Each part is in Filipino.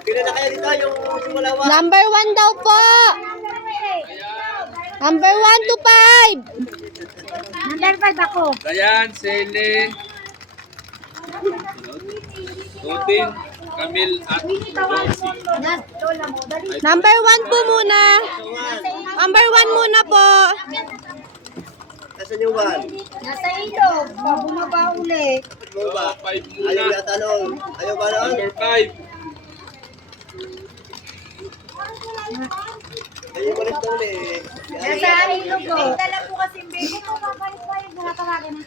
Pila na kaya dito yung simulawa? Number 1 daw po. Number 1 to 5. Number 5 ako. Dayan, Sele, Tutin, Camille at Josie. Number 1 po muna. Number 1 muna po. Nasaan yung one? Nasa ilog. Bumaba uli. Bumaba. 5 muna. Ayaw na tanong. Ayaw ba noon? Number 5. Ayaw mo rin ito ulit. Nasa ilog ko. Dala po kasi baby ko. Papayag-payag na tawagan ng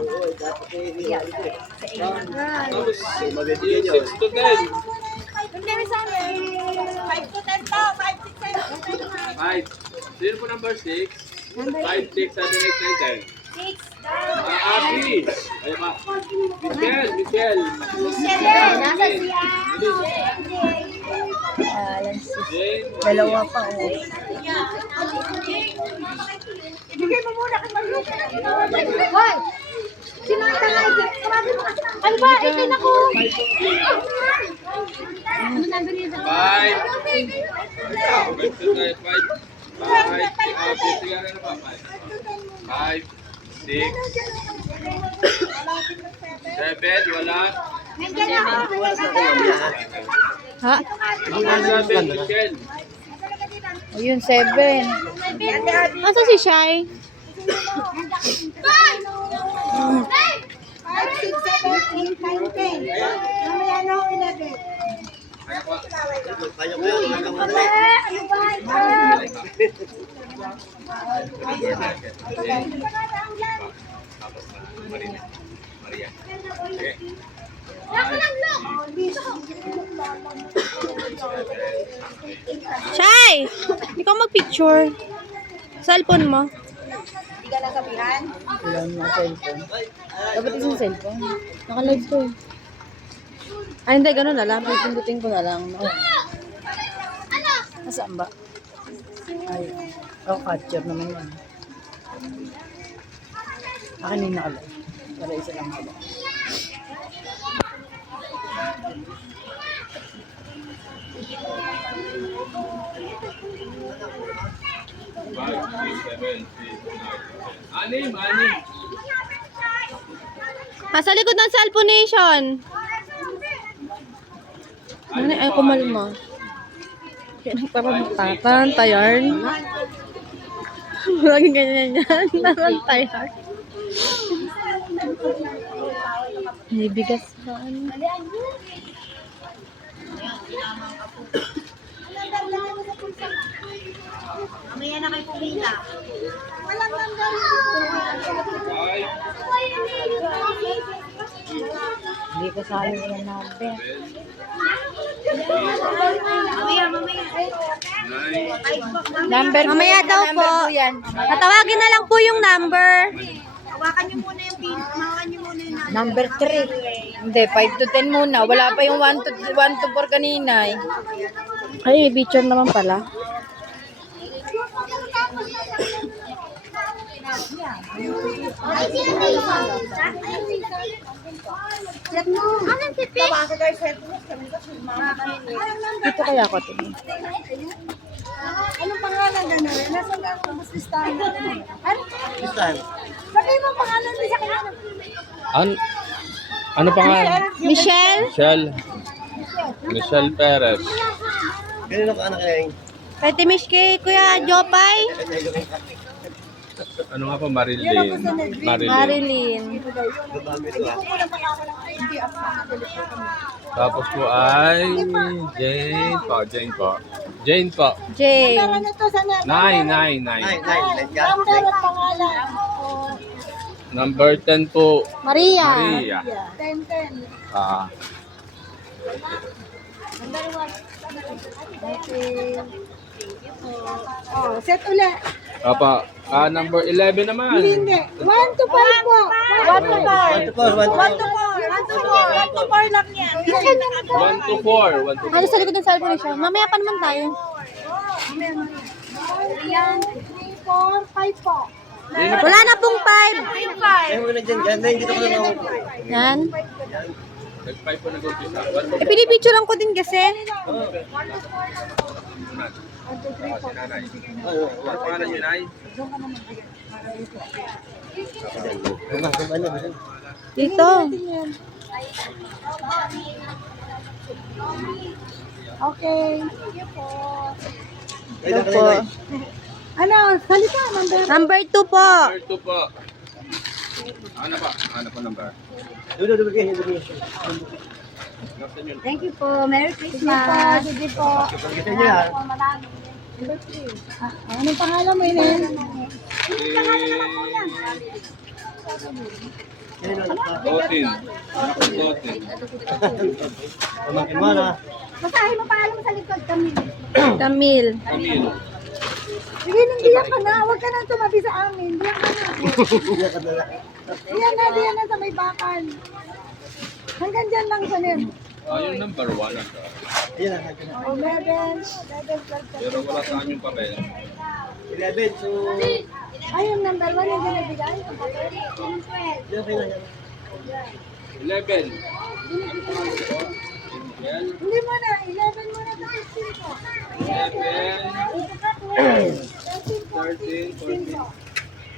Oo, dapat eh. Tapos, Magandang yung 6 to 10. Hindi may sabi. 5 to 10 to. 5 to 10. 5. Sino po number 6? 5, 6, 7, 8, 9, 10. 6. Abi! Ay ba? Michelle! Michelle! Michelle. Nasa siya. Jane! Dalawa pa. Ibigay mo muna kay Mario. Hoy! Sino ang tangay? Kamagin mo kasi. Ano ba? Itin ako. Ano number yun? 5. 5, 6, 7, wala. Nandiyan ako. Ha? Number 7, Michelle. Ayun, 7. Asa si Shai? 5, 6, 7, 8, 9, 10. Mamaya na ako 11. Ayaw ko yun. Ayaw ko ulit. Ano ba? Maria. Okay. Shai! Ikaw mag-picture. Cellphone mo. Hindi ka nasabihan? Wala na cellphone. Dapat isang cellphone. Naka-live to eh. Ay, hindi. Ganun na lang. Pindutin ko na lang. Oh. Nasaan ba? Ay. Oh, capture naman yan. Akin yung naka-live. Para isa lang ako. Anim. Nasa likod ng cellphone nation. Ano ay kumalma. Kaya nagpapamakatan, tayarn. Laging ganyan yan. Naman tayarn. May bigas pa. Ano? Mamaya na kayo pumila. Walang number. 5, Hindi ko sabi yung number. Mamaya. 9, Number mamaya daw po. Tatawagin na lang po yung number. Hawakan niyo muna yung pin. Hawakan niyo muna yung Number 3. Hindi, 5 to 10 muna. Wala pa yung 1 to 4 kanina eh. Ay, may picture naman pala. Set mo. Anong pipi? Dito kaya ako ito. Anong pangalan na na? Nasaan ka ang bus listahan na? Ano? This time. Sabihin mo ang pangalan mo sa kanya. ano pangalan? Michelle? Michelle Perez. Ganun ka anak kaya yung... Pwede miss kay Kuya Jopay? Ano nga po? Marilyn. Marilyn. Babago ito ah. Tapos po ay Jane po. Jane. Ano to sa na? 9. Nine ka? Number at pangalan. Number 10 po. Maria. 10. Ah, Oh, set ulit. Apa, number 11 naman. Hindi. 1 to 5 po. 1 to 5. 1 to 4, 1 to 1 lang yan. 1 to 4. 1 to Ano sa likod ng cellphone siya? Mamaya pa naman tayo. 3, 4, 5 po. Wala na pong 5. Ayaw mo na dyan, dyan. Dahil dito ko na ako. Yan. Nag-5 po nag-umpisa. Pinipicturean ko din kasi. Ano pangalan niyo, Nay? Dito. Okay. Ayun Ito po. Ano, salita, number. Number 2 po. Number 2 po. Ano pa? Ano po number? Dulo, bigyan. Thank you po. Merry Christmas. Sige po. Pagkita niya. Anong pangalan mo, Inen? Dotin. Dotin. Pamangkin mo na. Basahin mo pangalan mo sa likod, Camille. Camille. Camille. Sige, nandiyan ka na. Huwag ka nang tumabi sa amin. Diyan ka na. Diyan na sa may bakal. Hanggang dyan lang sa nim. Yung number 1 na siya. Ayun na. 11, 12. Pero wala sa akin yung papel. 11, so... Ay, yung number 1 yung ginabigay. Diyan kayo na yan. 11. Yan. Hindi mo na. 11 mo na sa 15 ko. 11. 13. 14.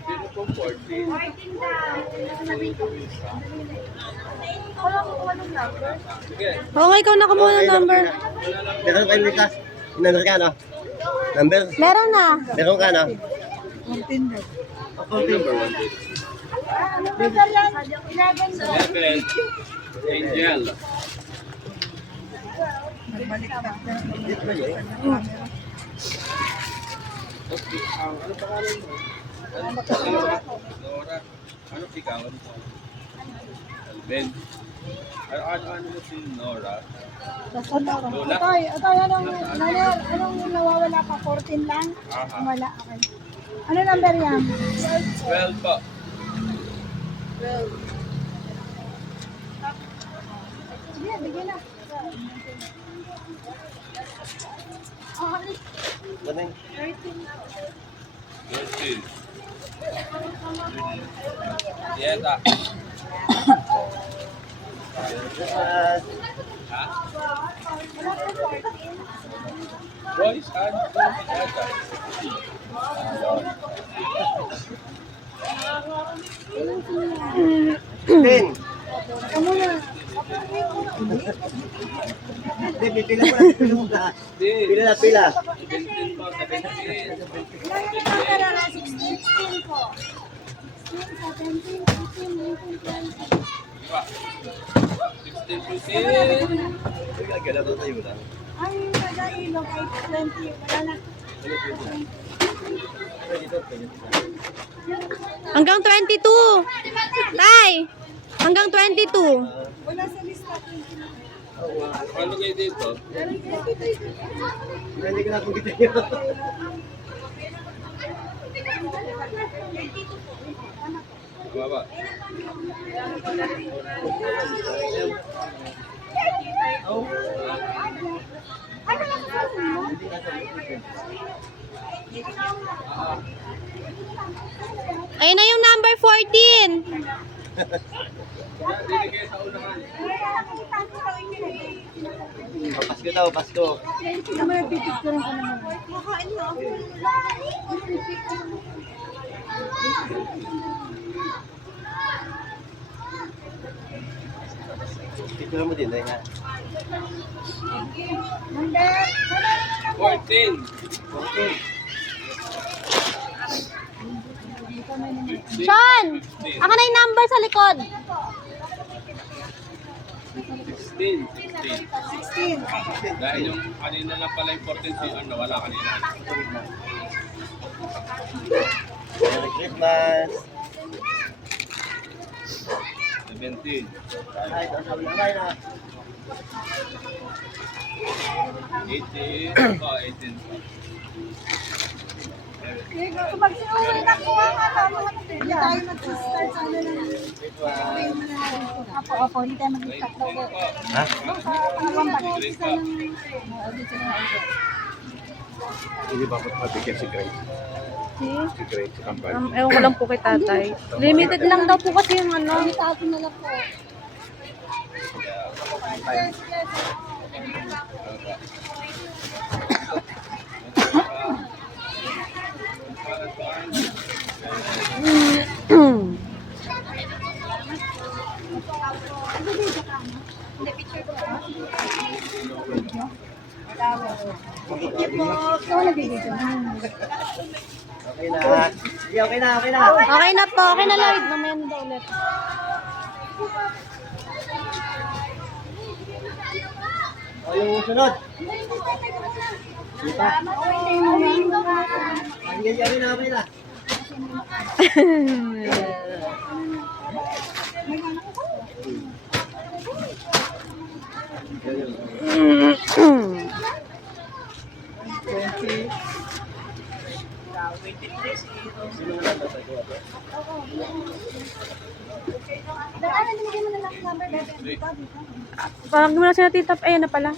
Sino po 14? Wala ko kung anong number. Sige. Oo, ikaw na kumuha ng number. Meron kayo, Lucas? Number ka, no? Number? Meron na. Meron ka, no? 14 daw. Number 1 din. Ano ba yan? 11 daw. 11. Angel. Dito ba yun? Ano pangalan mo? Nora. Ano ikaw? Alvin. Ano mo si Nora? Lola? Atoy, anong nawawala pa? 14 lang? Aha. Wala, okay. Ano number yan? 12 po. Sige, bigyan na. Ano yun? 13. Dieta. Ha? Boys, and Dieta. Ten. Kamu na. Hindi, pila mo na. Pila na, pila. 17 po, 17. Ilan yung number na? 16 po. 16, 17, 18, 19, 20. Diba? 16, 15. Gagala ko tayo lang. Ang nag-ailog ay 20. Wala na. Hanggang 22. Tay. Hanggang 22. Wala sa lista. Ano kayo dito? Hindi ko na kung kita yun. Baba. Ano lang sa mo? Ayun na yung number 14. Dili kayo sa unahan. Pasko daw, Pasko. Naman nagpipicture ko naman. Makain na ako. Picture mo din, dahil nga. Number 14. Okay. Sean! Ako na yung number sa likod. 16. 16. Dahil yung kanina lang pala important si ano, wala kanina. Merry Christmas. 17. Ay, sabi na tayo na. 18. Oh, 18. Pag sinuwi na ko ang ano, hindi tayo mag-start sa ano lang. Opo, hindi tayo mag-start daw. Ha? Pangalawang bagay. Hindi ba ako mabigyan si Grace? Crazy. Si Crazy Kampal. Ewan ko lang po kay tatay. Limited lang daw po kasi yung ano. Itago na lang po. Ikaw nabibigyan. Okay na. Sige, okay na, okay na. Okay na po. Okay na, Lloyd. Mamaya na daw ulit. O, yung sunod. Sige pa. Sige, okay na, okay na. Ano, binigyan mo na lang number, bebe. Parang gumana siya na tita. Ayan na pala.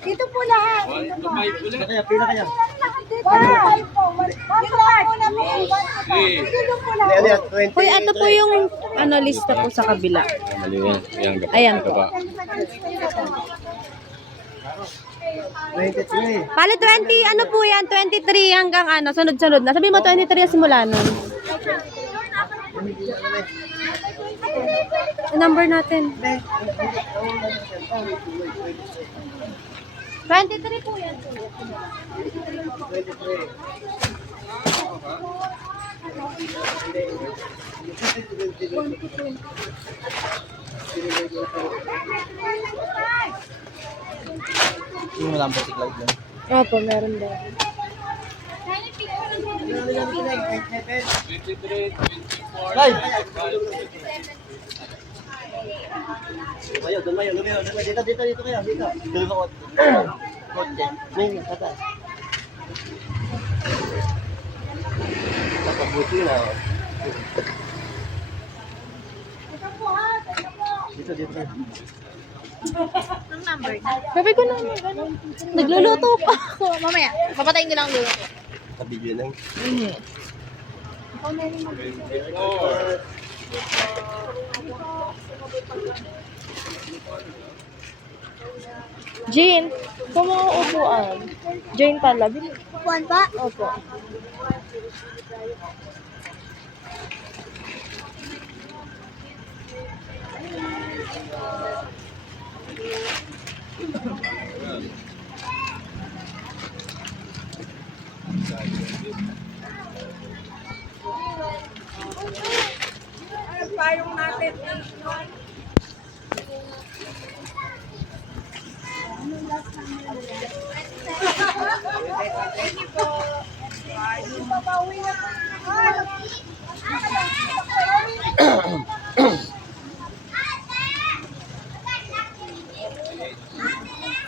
Dito po lahat. One to five ulit. Pila kaya. Five po. Dito lang po namin. Dito po lahat. Ano yan? 20. Kuya, ito po yung ano, lista po sa kabila. Mali yan. Yan, Ayan po. 23. Pali 20, ano po yan? 23 hanggang ano, sunod-sunod na. Sabi mo 23 ang simula nun. Ang number natin. 23 po yan. 23. Yung walang putik light lang. Opo, meron daw. 23, 24. Ay! Lumayo. Dito kayo. Dito. Dito ka. Konti. Ngayon, kata. Kapabuti na. Dito. Sabi ko lang, nagluluto pa ako. Mamaya, papatayin ko lang luto. Kabigyan lang. Jean, kung mga upuan. Jane pala. Puan pa? Opo.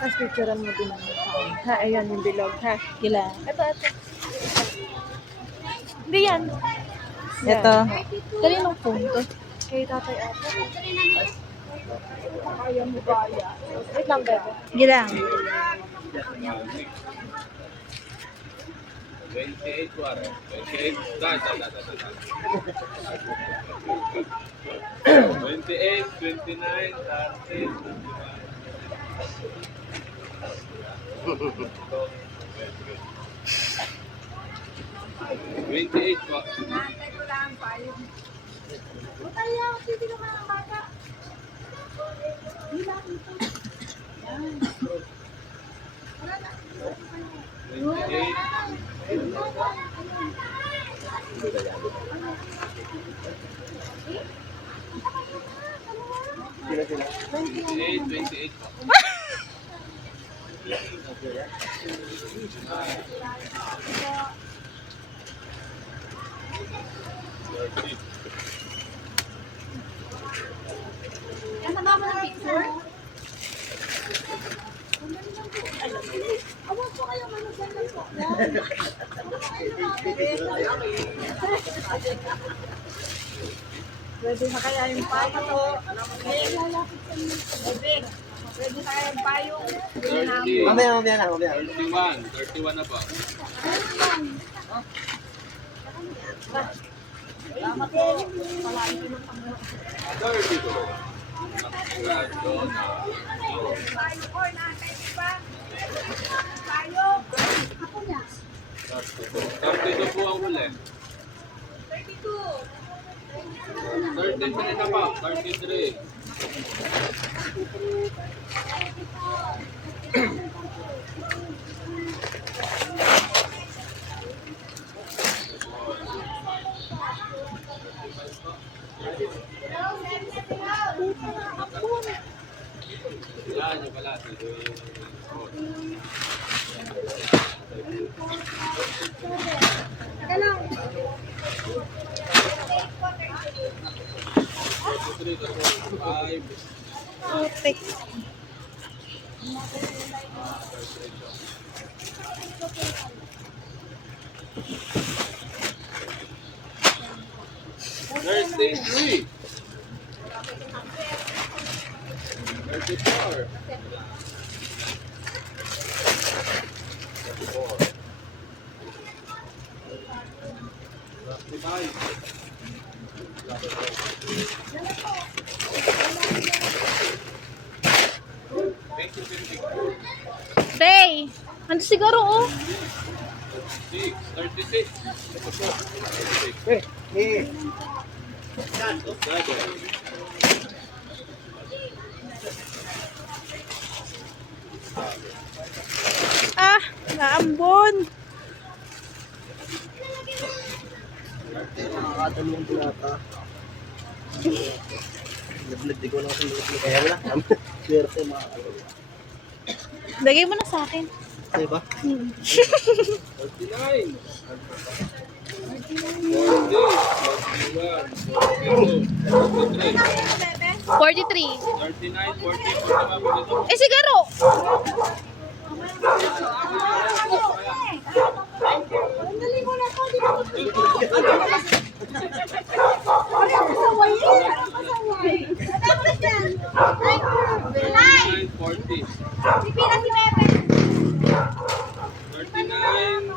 Tapos picturean mo din ang mukha. Ha, ayan yung bilog, ha? Gila. Ito. Hindi yan. Ito. Dali ng phone to. Kay tatay ata. Ayaw mo kaya. Wait lang, bebe. Gilang. 28 wala. 28. Daan. 28, 29, 30. 28 po. Butaya, hindi ka mga bata. Gilang ito. 28. Sila. 28 po. Kasama mo ng picture? Awag po kayo, manusyan po. Pwede na kaya yung papa to. Bebe. 30, Mamaya na. 31. 31 na po. 32. Thirty-two po ang huli. 33 na po. 33. Yan yung pala. Teka lang. 5. Putik. Thursday 3. 34. 35. Tay! Ano siguro, oh? 36. Ah! Naambon! Nakakatalong ko yata. Naglag, di ko lang kasi naglag. Kaya wala. Swerte mga kalong. Lagay mo na sa akin. Diba? 39. 43. 39, 40, 41. Eh, sigaro! Sandali mo na to. Di ba? Ay, ang pasaway eh. Ang pasaway. Tapos yan. Ay, 40. pipila si Bebe. 39,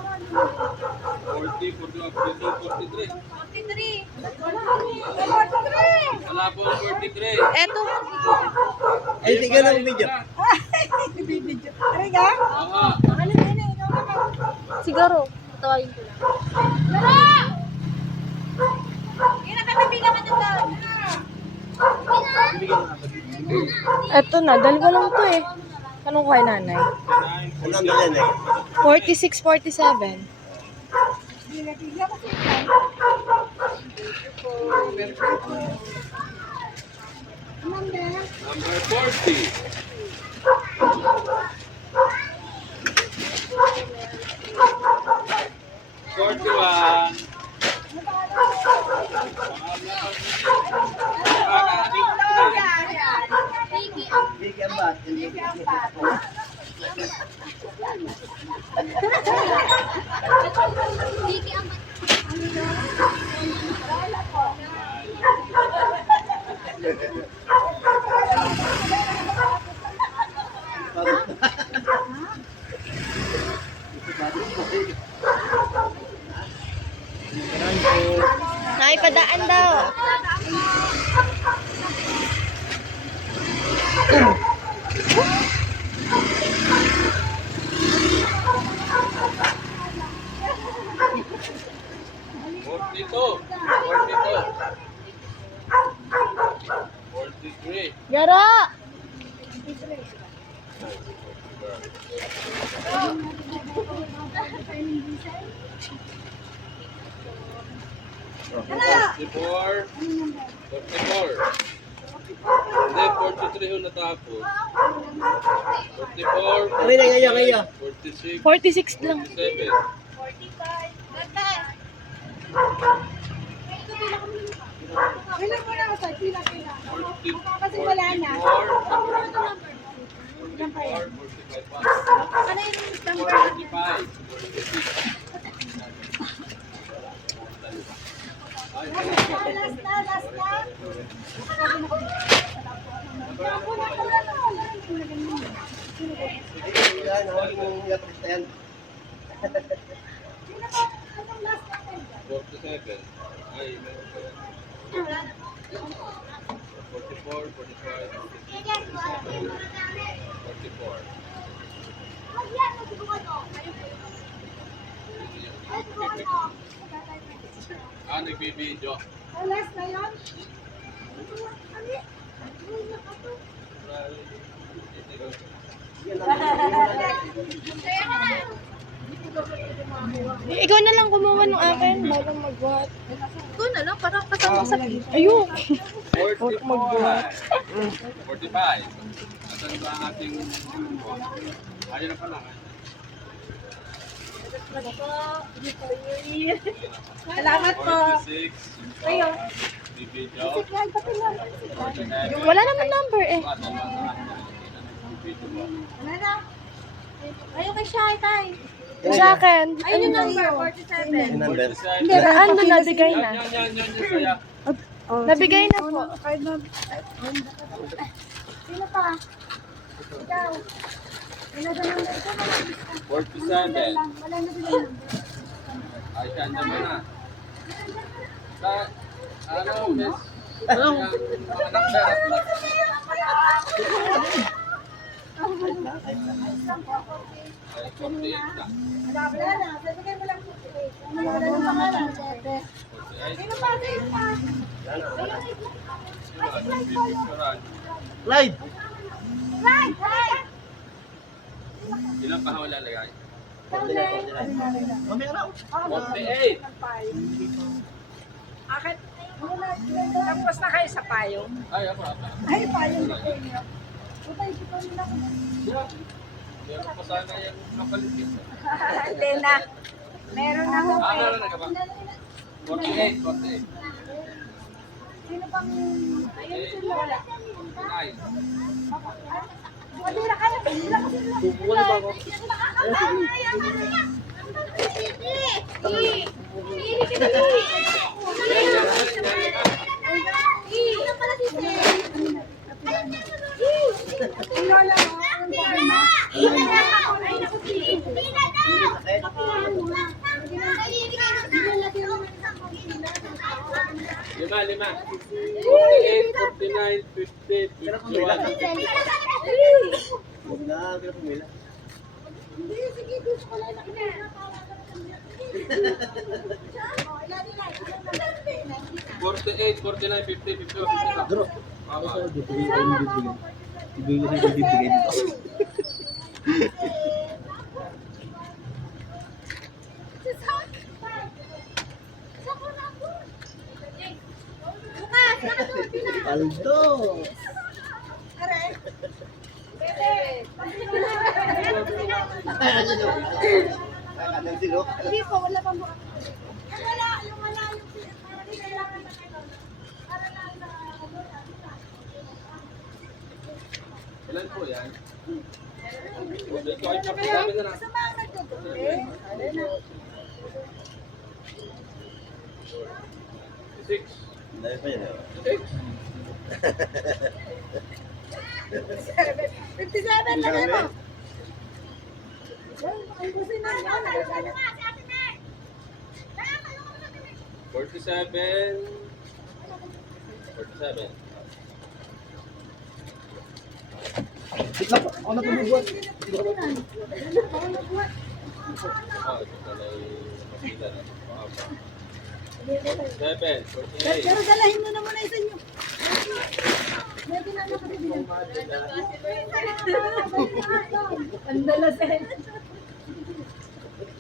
40, 42, 43. 43. Wala po 43. Eto. Ay, sige lang video. Bibidyo. Aray ka? Aha. Ano na yun? Ikaw naman. Sigaro. Tatawain ko lang. Lara! Yan ang pipila ka ng daw. Eto na. Dalawa lang to eh. Anong kay nanay? Ano na yan eh? 46, 47. Bibigyan ko siya. Amanda. Number 40. 41. Big and bad. Nay, padaan daw. Gara! Forty-four. Hindi, 43 ho natapos. 44, Kaya na, kaya. 46, 46 lang. 47. Ilan mo na ako sa pila. Kasi wala na. 44, 45, Ano yung number? 45, 46. Last na. Yan, yung yan. 47. Ay, meron pa yan. 44, 45, 44. Ah, nagbibideo. Last na yun? Ikaw na lang kumuha ng akin bago magbuhat. Ikaw na lang, parang kasama sa... Ayun! 44. 45. Asan ba ang ating... Ayun na pala. Salamat po. 46. Kayo. Video. Yan, pati lang. Wala naman number eh. Ano na? Ayaw kay Shai, tay. Sa akin. Ayun yung number, 47. Yung number. Ano, nabigay na. Yan, saya. Nabigay na po. Sino pa? Ikaw. Wala na number. Ikaw na lang. 47. Wala na sila number. Ay, siya naman na. Sa, ano, miss? Ano? Mga number. Ay, 48 na. Wala na. Sabigay mo lang 48. Wala na pangalan. Sino pa? Sino pa? Clyde! Right! Right! Ilang pa wala lagay? Mamaya raw. 48. Akit. Tapos na kayo sa payong. Ay, ako. Ay, payong na kayo. Utay, ito nila ko. Meron pa sana yung kapaligid. Hindi na. Meron na ako. Meron na ka ba? 48, 48. Sino pang... Ayun sila. Wala. 49. Wadira kayo. Sila ko sila. Wala ba ako? Ang lola mo, ang problema. Lima. 48, 49, 50, 51. Huwag na, pero pumila. Hindi, sige, gusto ko lang nakikita. 48, 49, 50, 51. Duro. Mama. Bibigay ko yung bibigay. Bibigay ko yung bibigay dito. Aldo! Anong silo? Hindi po, wala pa mo. Wala, yung wala, yung kailangan na kayo. Para lang na Ilan po yan? Ito ay pakisabi na lang. sa mga nagtutuloy. 6. Dahil pa yan. 57 lang mo. Ay, busin na. 47. 47. Ikaw, ako na pumubuhat. Ah, ito pala yung kapila na. 7, 48. Pero dalahin mo na muna isa nyo. Pwede na ako bibigyan. Ang dalasin.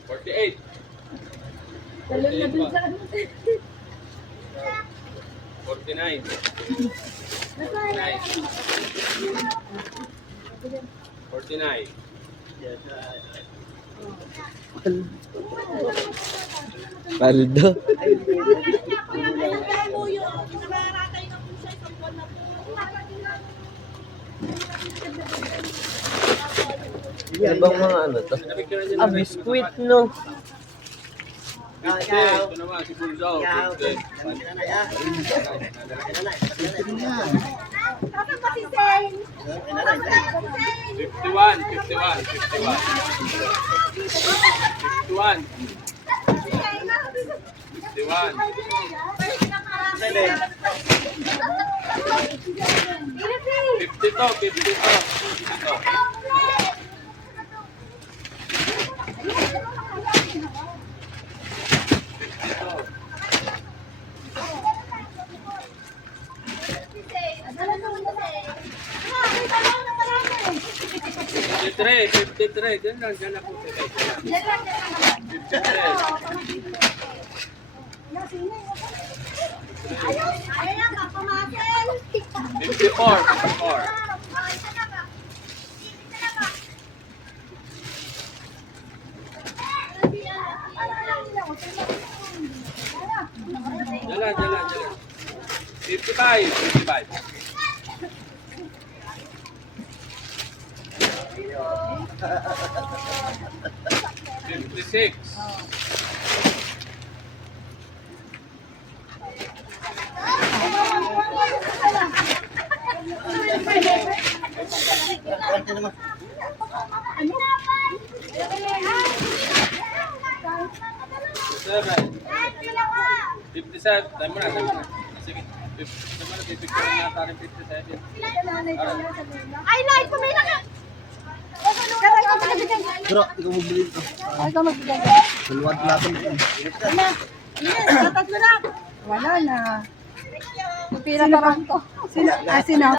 48. Talon na dun sa ano. 49. 49. Aldo. Ano bang mga ano to? Ah, biskuit no. Ito naman, si Bulldog. Nasaan ba si Zane? 51, 51, 51. 51. 51. 52, 52. Fifty-three, 53. Diyan lang po. 54, 54. Jalan. 55, 55. 56. Konti naman. Seven. 57. Tayo mo na. Sige. 57 na tayo 57. Ay, live ko may naka. Bro, ikaw magbili ito. Ay, ikaw magbigay. Dalawang plato mo. Tatlo na. Wala na. Pila pa rin to. Sino?